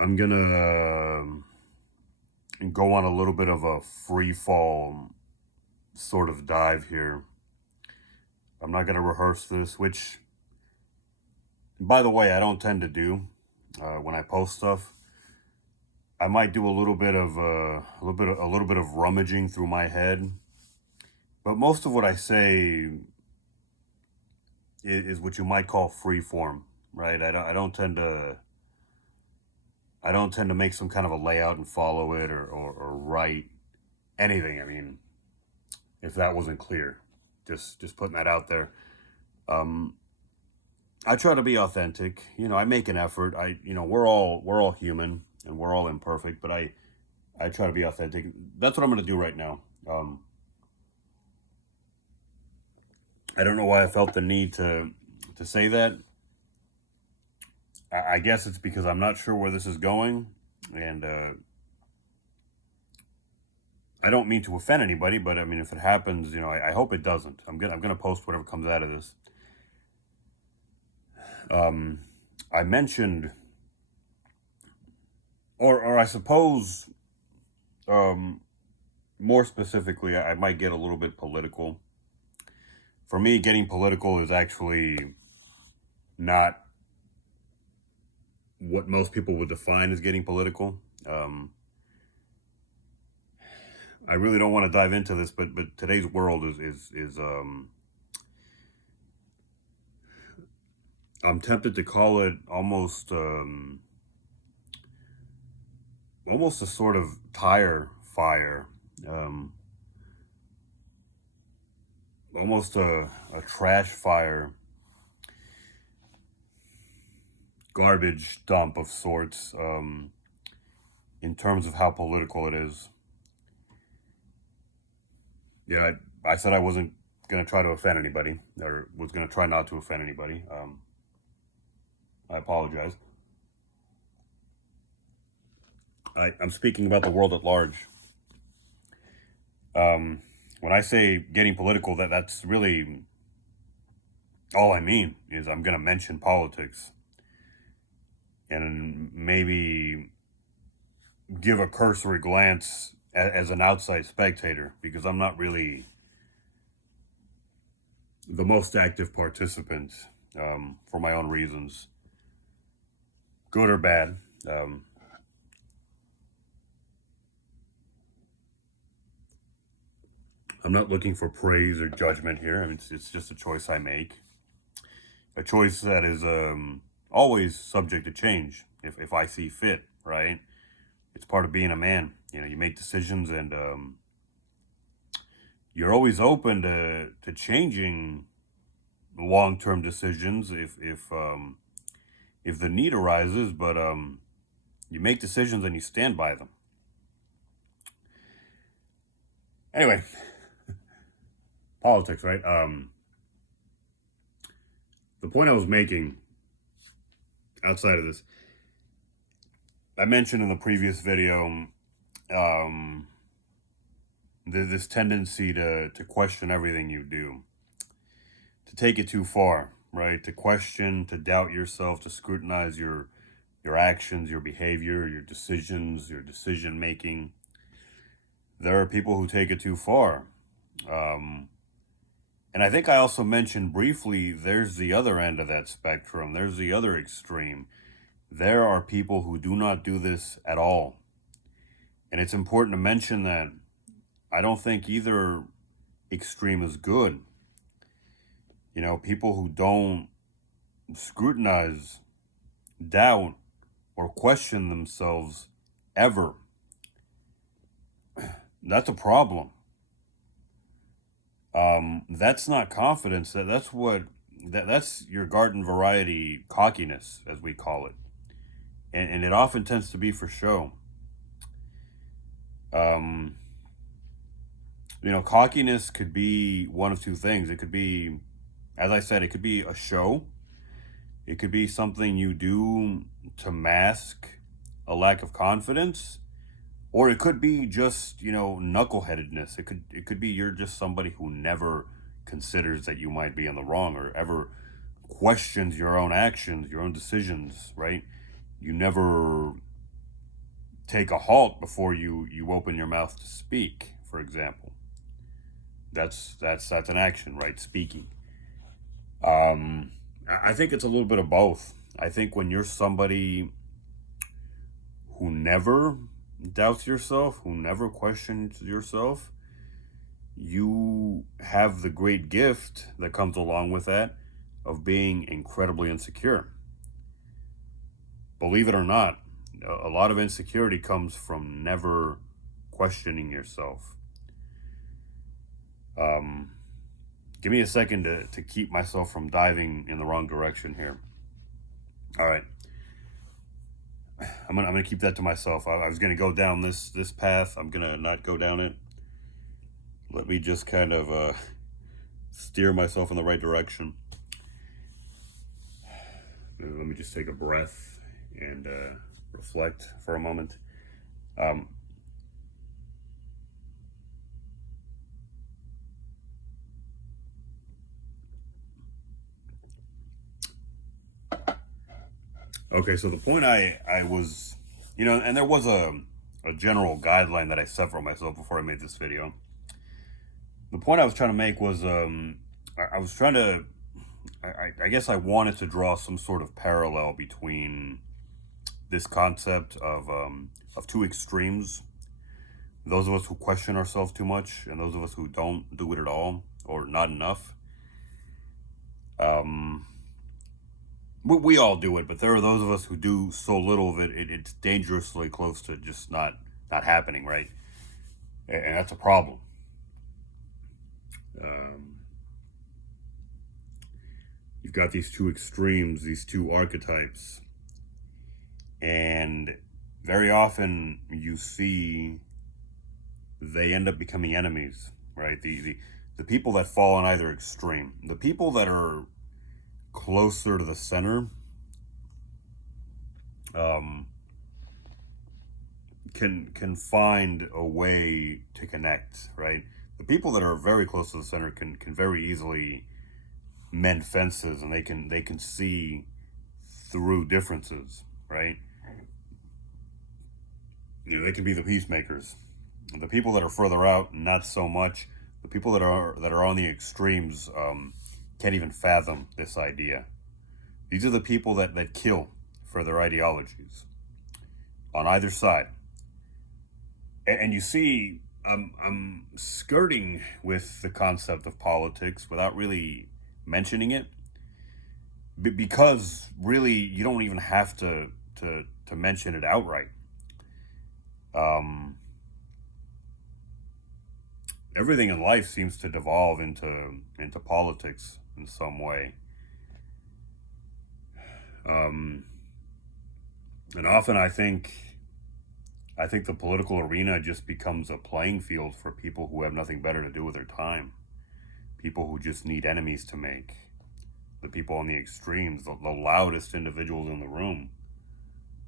I'm gonna go on a little bit of a free fall sort of dive here. I'm not gonna rehearse this, which, by the way, I don't tend to do when I post stuff. I might do a little bit of rummaging through my head, but most of what I say is what you might call free form, right? I don't tend to make some kind of a layout and follow it or write anything. I mean, if that wasn't clear, just putting that out there. Um, I try to be authentic. I make an effort. We're all human and we're all imperfect, but I try to be authentic. That's what I'm going to do right now. I don't know why I felt the need to say that. I guess it's because I'm not sure where this is going, and I don't mean to offend anybody, but I mean, if it happens, I hope it doesn't. I'm gonna post whatever comes out of this. Um, I mentioned, or I suppose, um, more specifically, I might get a little bit political. For me, getting political is actually not what most people would define as getting political. Um, I really don't want to dive into this, but today's world is I'm tempted to call it almost a sort of tire fire, um, almost a trash fire, garbage dump of sorts, in terms of how political it is. Yeah, I said I wasn't going to try to offend anybody, or was going to try not to offend anybody. I apologize. I'm speaking about the world at large. Um, when I say getting political, that's really all I mean is I'm going to mention politics and maybe give a cursory glance as an outside spectator because I'm not really the most active participant, for my own reasons, good or bad. Um, I'm not looking for praise or judgment here. I mean, it's just a choice I make, a choice that is always subject to change if I see fit, right? It's part of being a man. You make decisions and you're always open to changing long term decisions if the need arises, but you make decisions and you stand by them. Anyway, politics, right? The point I was making outside of this, I mentioned in the previous video, um, there's this tendency to question everything you do, to take it too far, right? To question, to doubt yourself, to scrutinize your actions, your behavior, your decisions, your decision making. There are people who take it too far. Um, and I think I also mentioned briefly there's the other end of that spectrum, there's the other extreme. There are people who do not do this at all. And it's important to mention that I don't think either extreme is good. People who don't scrutinize, doubt, or question themselves ever, that's a problem. That's not confidence. That's your garden variety cockiness, as we call it, and it often tends to be for show. Um, cockiness could be one of two things. It could be, as I said, it could be a show. It could be something you do to mask a lack of confidence, or it could be just knuckleheadedness. It could be you're just somebody who never considers that you might be in the wrong or ever questions your own actions, your own decisions, right? You never take a halt before you open your mouth to speak, for example. That's an action, right? Speaking. I think it's a little bit of both. I think when you're somebody who never doubts yourself, who never questions yourself, you have the great gift that comes along with that of being incredibly insecure. Believe it or not, a lot of insecurity comes from never questioning yourself. Give me a second to keep myself from diving in the wrong direction here. All right. I'm gonna keep that to myself. I was gonna go down this path. I'm gonna not go down it. Let me just kind of steer myself in the right direction. Let me just take a breath and reflect for a moment. Okay, so the point I was, and there was a general guideline that I set for myself before I made this video. The point I was trying to make was, I was trying to, I guess I wanted to draw some sort of parallel between this concept of two extremes. Those of us who question ourselves too much, and those of us who don't do it at all, or not enough. We all do it, but there are those of us who do so little of it, it's dangerously close to just not happening, right? And that's a problem. You've got these two extremes, these two archetypes, and very often you see they end up becoming enemies, right? The people that fall on either extreme, the people that are closer to the center, can find a way to connect, right? The people that are very close to the center can very easily mend fences, and they can see through differences, right? They can be the peacemakers. The people that are further out, not so much. The people that are on the extremes can't even fathom this idea. These are the people that kill for their ideologies on either side. And you see, I'm skirting with the concept of politics without really mentioning it, because really you don't even have to mention it outright. Everything in life seems to devolve into politics in some way. And often I think the political arena just becomes a playing field for people who have nothing better to do with their time. People who just need enemies to make. The people on the extremes, the loudest individuals in the room.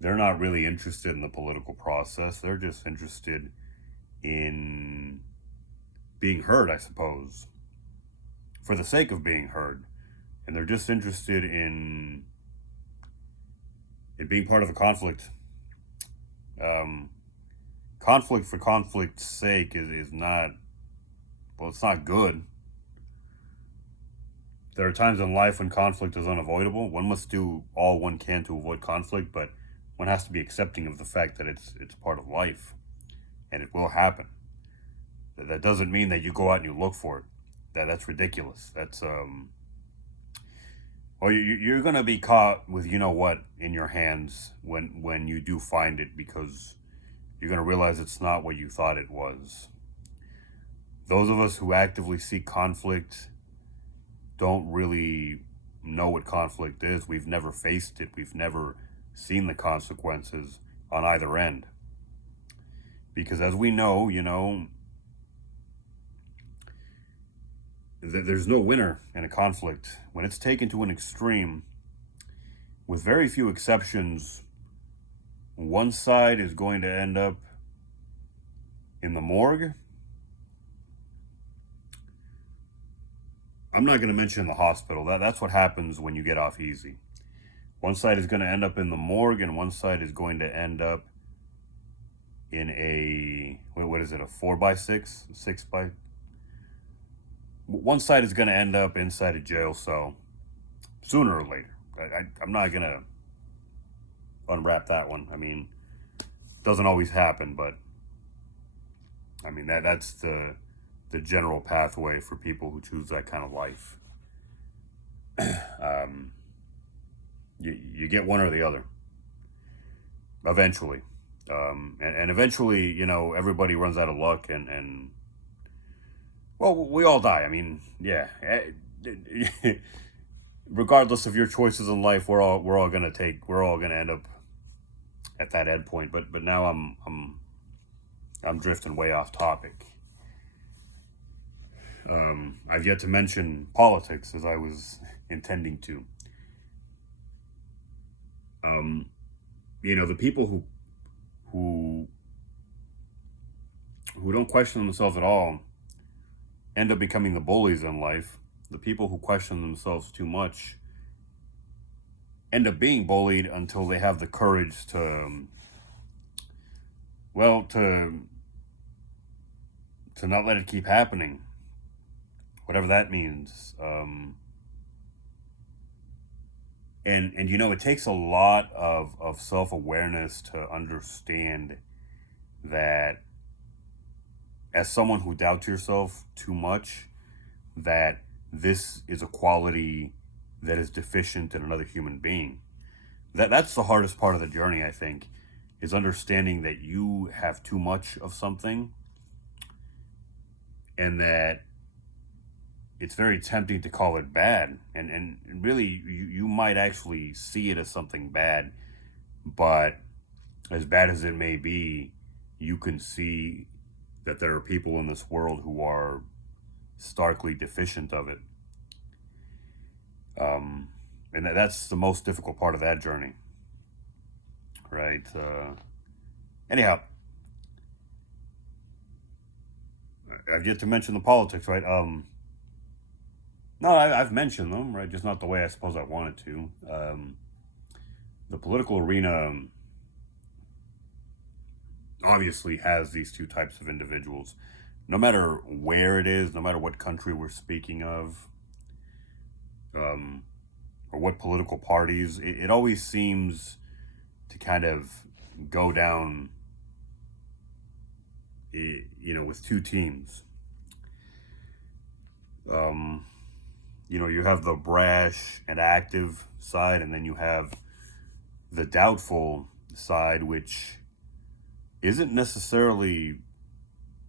They're not really interested in the political process. They're just interested in being heard, I suppose, for the sake of being heard. And they're just interested in being part of a conflict. Conflict for conflict's sake is not, well, it's not good. There are times in life when conflict is unavoidable. One must do all one can to avoid conflict, but one has to be accepting of the fact that it's part of life, and it will happen. That doesn't mean that you go out and you look for it. That's ridiculous. That's well, you're gonna be caught with what in your hands when you do find it, because you're gonna realize it's not what you thought it was. Those of us who actively seek conflict don't really know what conflict is. We've never faced it. We've never seen the consequences on either end. Because as we know, there's no winner in a conflict. When it's taken to an extreme, with very few exceptions, one side is going to end up in the morgue. I'm not going to mention the hospital. That's what happens when you get off easy. One side is going to end up in the morgue, and one side is going to end up in a, what is it, a 4x6, 6x, one side is going to end up inside a jail cell sooner or later. I'm not going to unwrap that one. I mean, doesn't always happen, but I mean, that's the general pathway for people who choose that kind of life. You get one or the other eventually. And eventually, you know, everybody runs out of luck, and well, we all die. I mean, yeah. Regardless of your choices in life, we're all gonna end up at that end point. But now I'm drifting way off topic. I've yet to mention politics, as I was intending to. You know, the people who don't question themselves at all end up becoming the bullies in life. The people who question themselves too much end up being bullied until they have the courage to, well, to not let it keep happening, whatever that means. And you know, it takes a lot of self-awareness to understand that as someone who doubts yourself too much, that this is a quality that is deficient in another human being. That's the hardest part of the journey, I think, is understanding that you have too much of something, and that it's very tempting to call it bad. And really, you might actually see it as something bad, but as bad as it may be, you can see that there are people in this world who are starkly deficient of it. And that's the most difficult part of that journey, right? Anyhow, I've yet to mention the politics, right? No, I've mentioned them, right? Just not the way I suppose I wanted to. The political arena obviously has these two types of individuals. No matter where it is, no matter what country we're speaking of, or what political parties, it always seems to kind of go down, you know, with two teams. You know, you have the brash and active side, and then you have the doubtful side, which isn't necessarily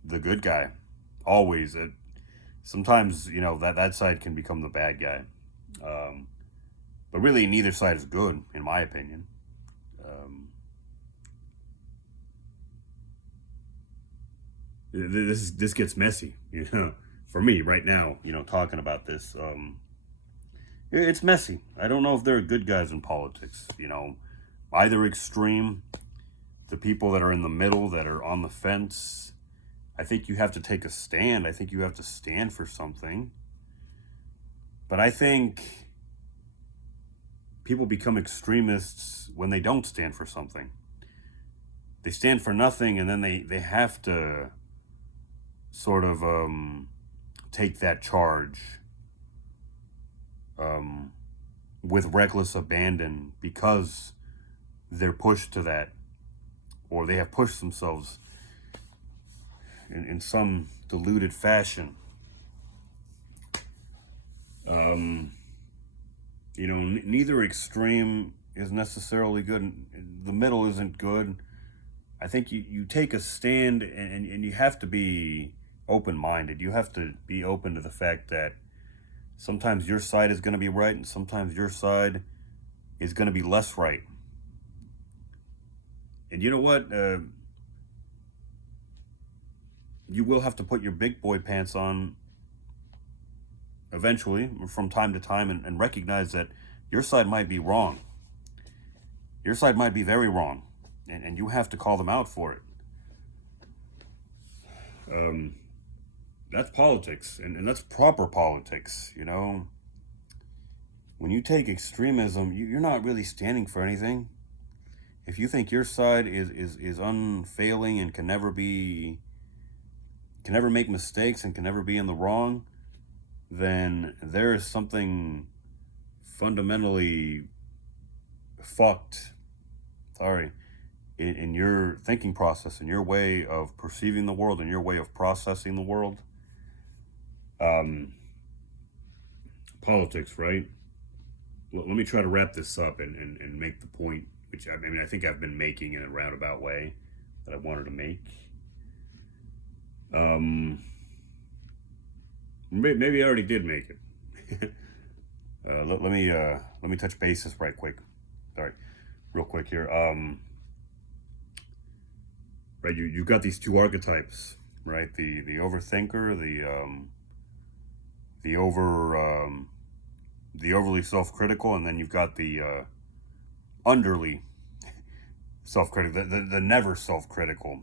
the good guy. Always. Sometimes, you know, that side can become the bad guy. But really, neither side is good, in my opinion. This gets messy, you know. For me right now, you know, talking about this, it's messy. I don't know if there are good guys in politics, you know, either extreme, the people that are in the middle, that are on the fence. I think you have to take a stand. I think you have to stand for something. But I think people become extremists when they don't stand for something. They stand for nothing, and then they have to sort of take that charge with reckless abandon because they're pushed to that, or they have pushed themselves in some diluted fashion. You know, neither extreme is necessarily good. The middle isn't good. I think you take a stand, and you have to be open-minded. You have to be open to the fact that sometimes your side is going to be right, and sometimes your side is going to be less right. And you know what? You will have to put your big boy pants on eventually, from time to time, and recognize that your side might be wrong. Your side might be very wrong, and you have to call them out for it. That's politics, and that's proper politics, you know. When you take extremism, you're not really standing for anything. if you think your side is unfailing and can never make mistakes and can never be in the wrong, then there is something fundamentally fucked, sorry, in your thinking process, in your way of perceiving the world, in your way of processing the world. Politics, right? Let me try to wrap this up and make the point, which I mean, I think I've been making in a roundabout way that I wanted to make. Maybe I already did make it. Let me touch bases right quick. Sorry, real quick here. Right, you've got these two archetypes, right? The overthinker, the overly self-critical, and then you've got the underly self-critical, the never self-critical.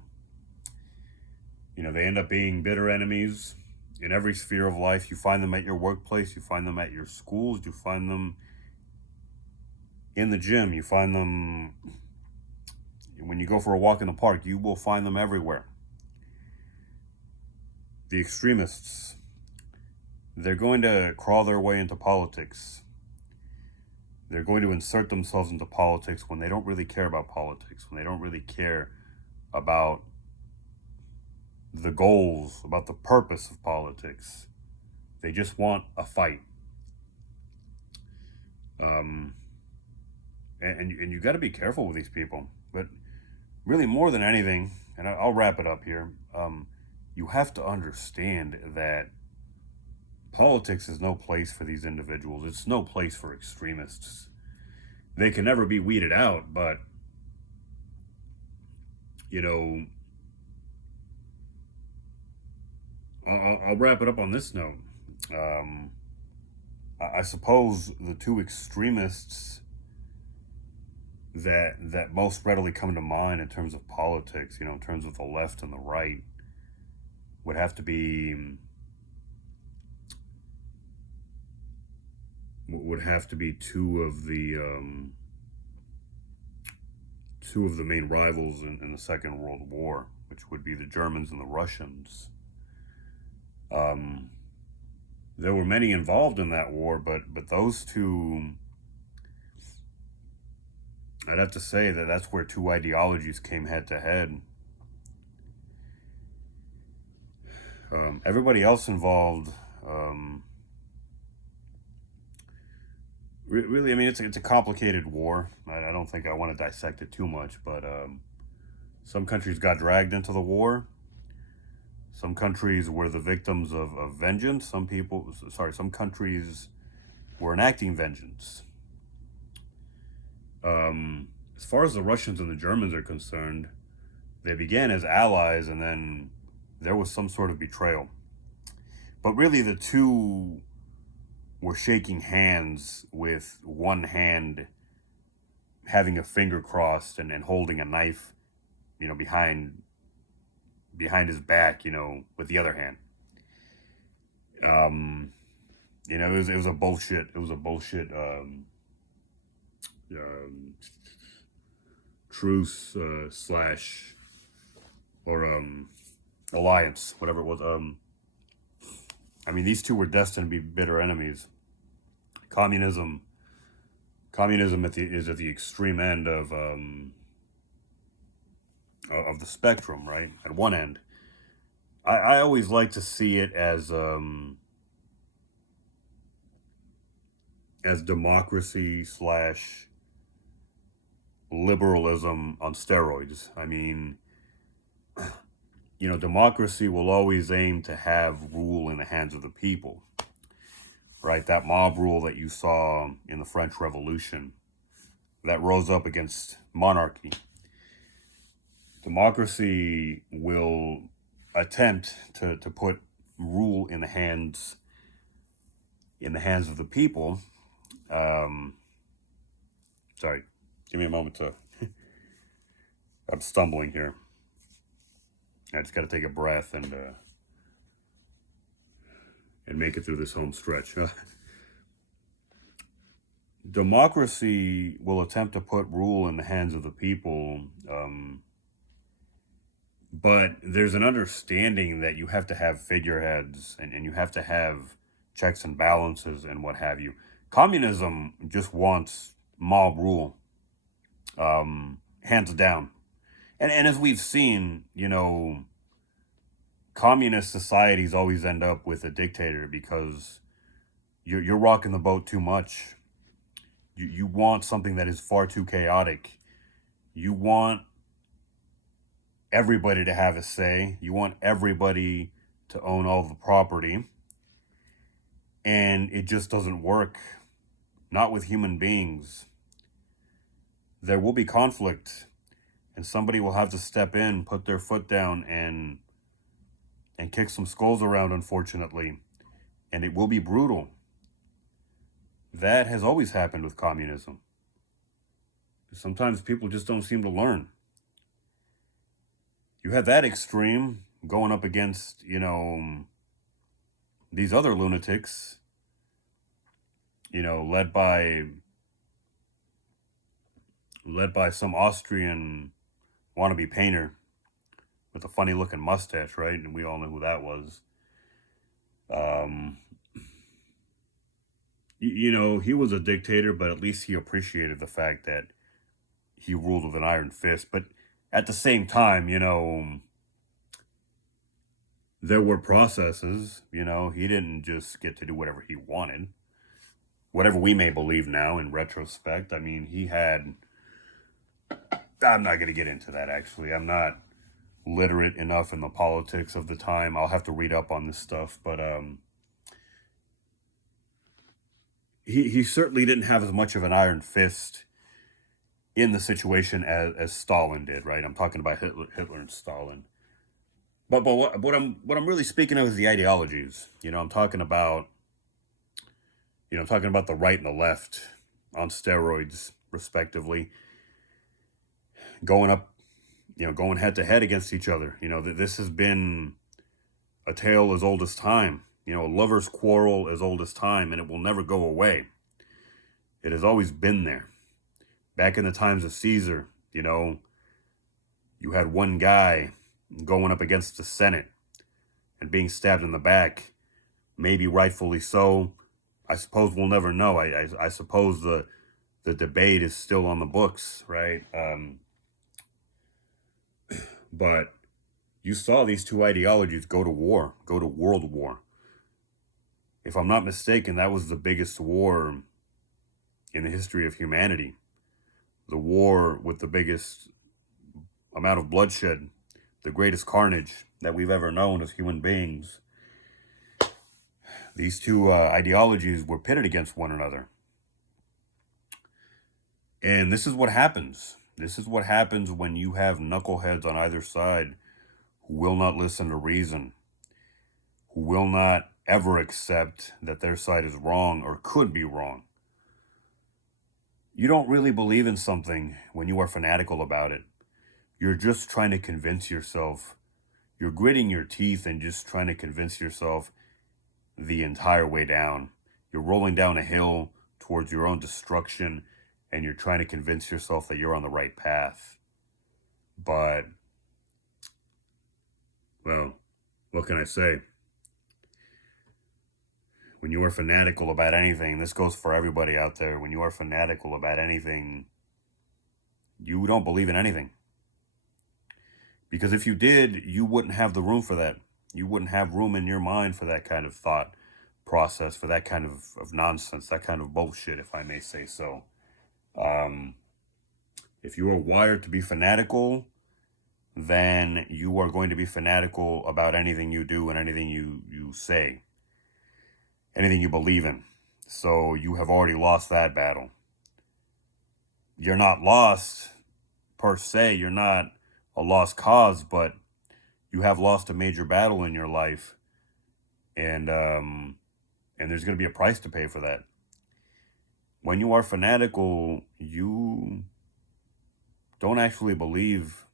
You know, they end up being bitter enemies in every sphere of life. You find them at your workplace, you find them at your schools, you find them in the gym, you find them when you go for a walk in the park. You will find them everywhere. The extremists, they're going to crawl their way into politics. They're going to insert themselves into politics when they don't really care about politics, when they don't really care about the goals, about the purpose of politics. They just want a fight. And you got to be careful with these people. But really, more than anything, and I'll wrap it up here, you have to understand that politics is no place for these individuals. It's no place for extremists. They can never be weeded out, but, you know, I'll wrap it up on this note. I suppose the two extremists that most readily come to mind in terms of politics, you know, in terms of the left and the right, would have to be two of the main rivals in the Second World War, which would be the Germans and the Russians. There were many involved in that war, but those two, I'd have to say that's where two ideologies came head to head. Everybody else involved, really, I mean, it's a complicated war. I don't think I want to dissect it too much, but some countries got dragged into the war. Some countries were the victims of vengeance. Some countries were enacting vengeance. As far as the Russians and the Germans are concerned, they began as allies, and then there was some sort of betrayal. But really, the two were shaking hands, with one hand having a finger crossed and holding a knife, you know, behind his back, you know, with the other hand. You know, it was a bullshit. It was a bullshit truce slash or alliance, whatever it was. I mean, these two were destined to be bitter enemies. Communism is at the extreme end of the spectrum, right? At one end, I always like to see it as democracy slash liberalism on steroids. I mean, you know, democracy will always aim to have rule in the hands of the people, right? That mob rule that you saw in the French Revolution that rose up against monarchy. Democracy will attempt to put rule in the hands of the people. Sorry, give me a moment to. I'm stumbling here. I just got to take a breath and make it through this home stretch. democracy will attempt to put rule in the hands of the people, but there's an understanding that you have to have figureheads, and you have to have checks and balances and what have you. Communism just wants mob rule, hands down. And as we've seen, communist societies always end up with a dictator because you're rocking the boat too much. You want something that is far too chaotic. You want everybody to have a say. You want everybody to own all the property. And it just doesn't work. Not with human beings. There will be conflict, and somebody will have to step in, put their foot down, and kick some skulls around, unfortunately. And it will be brutal. That has always happened with communism. Sometimes people just don't seem to learn. You have that extreme going up against, these other lunatics, led by some Austrian wannabe painter with a funny looking mustache, right? And we all know who that was. He was a dictator, but at least he appreciated the fact that he ruled with an iron fist. But at the same time, there were processes. He didn't just get to do whatever he wanted. Whatever we may believe now in retrospect, I mean, I'm not going to get into that, actually. I'm not literate enough in the politics of the time. I'll have to read up on this stuff, but he certainly didn't have as much of an iron fist in the situation as Stalin did, right? I'm talking about Hitler and Stalin. But what I'm really speaking of is the ideologies. I'm talking about the right and the left on steroids, respectively, going head to head against each other. This has been a tale as old as time. A lover's quarrel as old as time, and it will never go away. It has always been there. Back in the times of Caesar, you had one guy going up against the Senate and being stabbed in the back, maybe rightfully so. I suppose we'll never know. I suppose the debate is still on the books, right? But you saw these two ideologies go to war, go to world war. If I'm not mistaken, that was the biggest war in the history of humanity. The war with the biggest amount of bloodshed, the greatest carnage that we've ever known as human beings. These two ideologies were pitted against one another. And this is what happens. This is what happens when you have knuckleheads on either side who will not listen to reason, who will not ever accept that their side is wrong or could be wrong. You don't really believe in something when you are fanatical about it. You're just trying to convince yourself. You're gritting your teeth and just trying to convince yourself the entire way down. You're rolling down a hill towards your own destruction, and you're trying to convince yourself that you're on the right path. But, well, what can I say? When you are fanatical about anything, this goes for everybody out there. When you are fanatical about anything, you don't believe in anything. Because if you did, you wouldn't have the room for that. You wouldn't have room in your mind for that kind of thought process, for that kind of nonsense, that kind of bullshit, if I may say so. If you are wired to be fanatical, then you are going to be fanatical about anything you do and anything you say, anything you believe in. So you have already lost that battle. You're not lost per se. You're not a lost cause, but you have lost a major battle in your life, and there's going to be a price to pay for that. When you are fanatical, you don't actually believe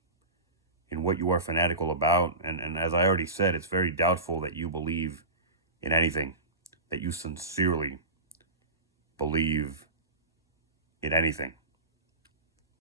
in what you are fanatical about, and as I already said, it's very doubtful that you believe in anything, that you sincerely believe anything.